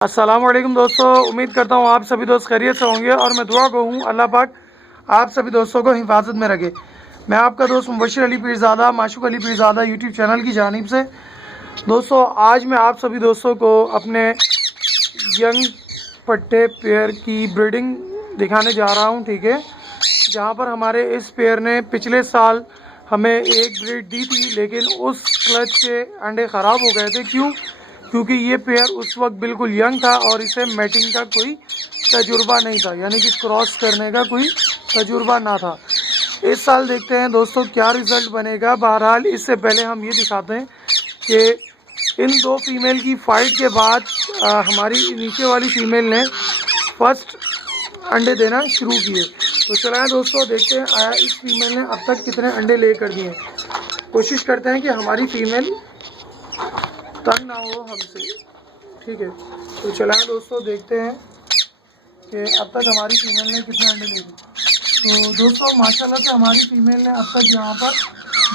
अस्सलाम वालेकुम दोस्तों, उम्मीद करता हूँ आप सभी दोस्त खैरियत से होंगे और मैं दुआ को हूँ अल्लाह पाक आप सभी दोस्तों को हिफाजत में रखे। मैं आपका दोस्त मुबशिर अली पीरज़ादा माशूक अली पीरज़ादा यूट्यूब चैनल की जानिब से दोस्तों आज मैं आप सभी दोस्तों को अपने यंग पट्टे पेयर की ब्रीडिंग दिखाने जा रहा हूँ। ठीक है, जहाँ पर हमारे इस पेयर ने पिछले साल हमें एक ब्रीड दी थी, लेकिन उस क्लच के अंडे ख़राब हो गए थे। क्योंकि ये पेयर उस वक्त बिल्कुल यंग था और इसे मैटिंग का कोई तजुर्बा नहीं था, यानी कि क्रॉस करने का कोई तजुर्बा ना था। इस साल देखते हैं दोस्तों क्या रिज़ल्ट बनेगा। बहरहाल इससे पहले हम ये दिखाते हैं कि इन दो फीमेल की फ़ाइट के बाद हमारी नीचे वाली फ़ीमेल ने फर्स्ट अंडे देना शुरू किए। तो चलाएं दोस्तों, देखते हैं आया इस फीमेल ने अब तक कितने अंडे ले कर दिए। कोशिश करते हैं कि हमारी फ़ीमेल तंग ना हो हमसे। ठीक है, तो चलाएं दोस्तों, देखते हैं कि अब तक हमारी फ़ीमेल ने कितने अंडे ले लिए। तो दोस्तों माशाल्लाह से हमारी फ़ीमेल ने अब तक यहाँ पर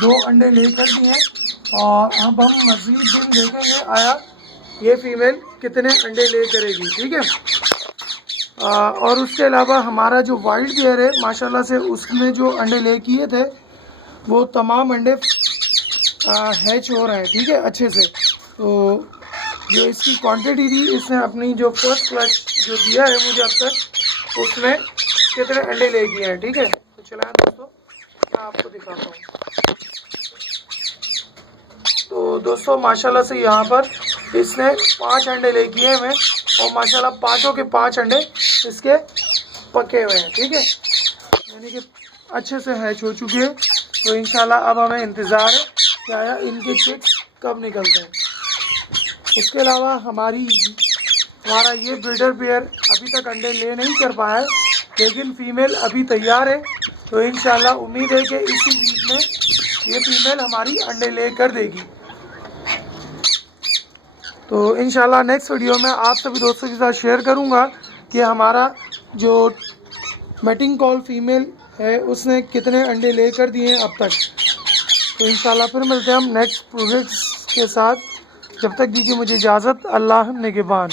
2 अंडे ले कर दिए हैं और अब हम मज़ीद दिन देखेंगे आया ये फ़ीमेल कितने अंडे ले करेगी। ठीक है, और उसके अलावा हमारा जो वाइट पेयर है माशाल्लाह से उसने जो अंडे ले किए थे वो तमाम अंडे हैच हो रहे हैं। ठीक है, अच्छे से। तो जो इसकी क्वांटिटी थी, इसने अपनी जो फर्स्ट क्लच जो दिया है मुझे अब तक, उसमें कितने अंडे ले गए हैं। ठीक है, तो चलाएं दोस्तों, मैं आपको दिखाता हूँ। तो दोस्तों माशाल्लाह से यहाँ पर इसने 5 अंडे ले किए हुए हैं और माशाल्लाह पाँचों के 5 अंडे इसके पके हुए हैं। ठीक है, यानी कि अच्छे से हैच हो चुके हैं। तो इंशाल्लाह अब हमें इंतज़ार है कि आया इनके चिक्स कब निकलते हैं। इसके अलावा हमारा ये ब्रीडर पेयर अभी तक अंडे ले नहीं कर पाया है, लेकिन फ़ीमेल अभी तैयार है। तो इंशाल्लाह उम्मीद है कि इसी वीक में ये फ़ीमेल हमारी अंडे ले कर देगी। तो इंशाल्लाह नेक्स्ट वीडियो में आप सभी दोस्तों के साथ शेयर करूंगा कि हमारा जो मैटिंग कॉल फ़ीमेल है उसने कितने अंडे ले कर दिए हैं अब तक। तो इंशाल्लाह फिर मिलते हैं हम नेक्स्ट प्रोजेक्ट्स के साथ। जब तक दीजिए मुझे इजाज़त। अल्लाह निगहबान।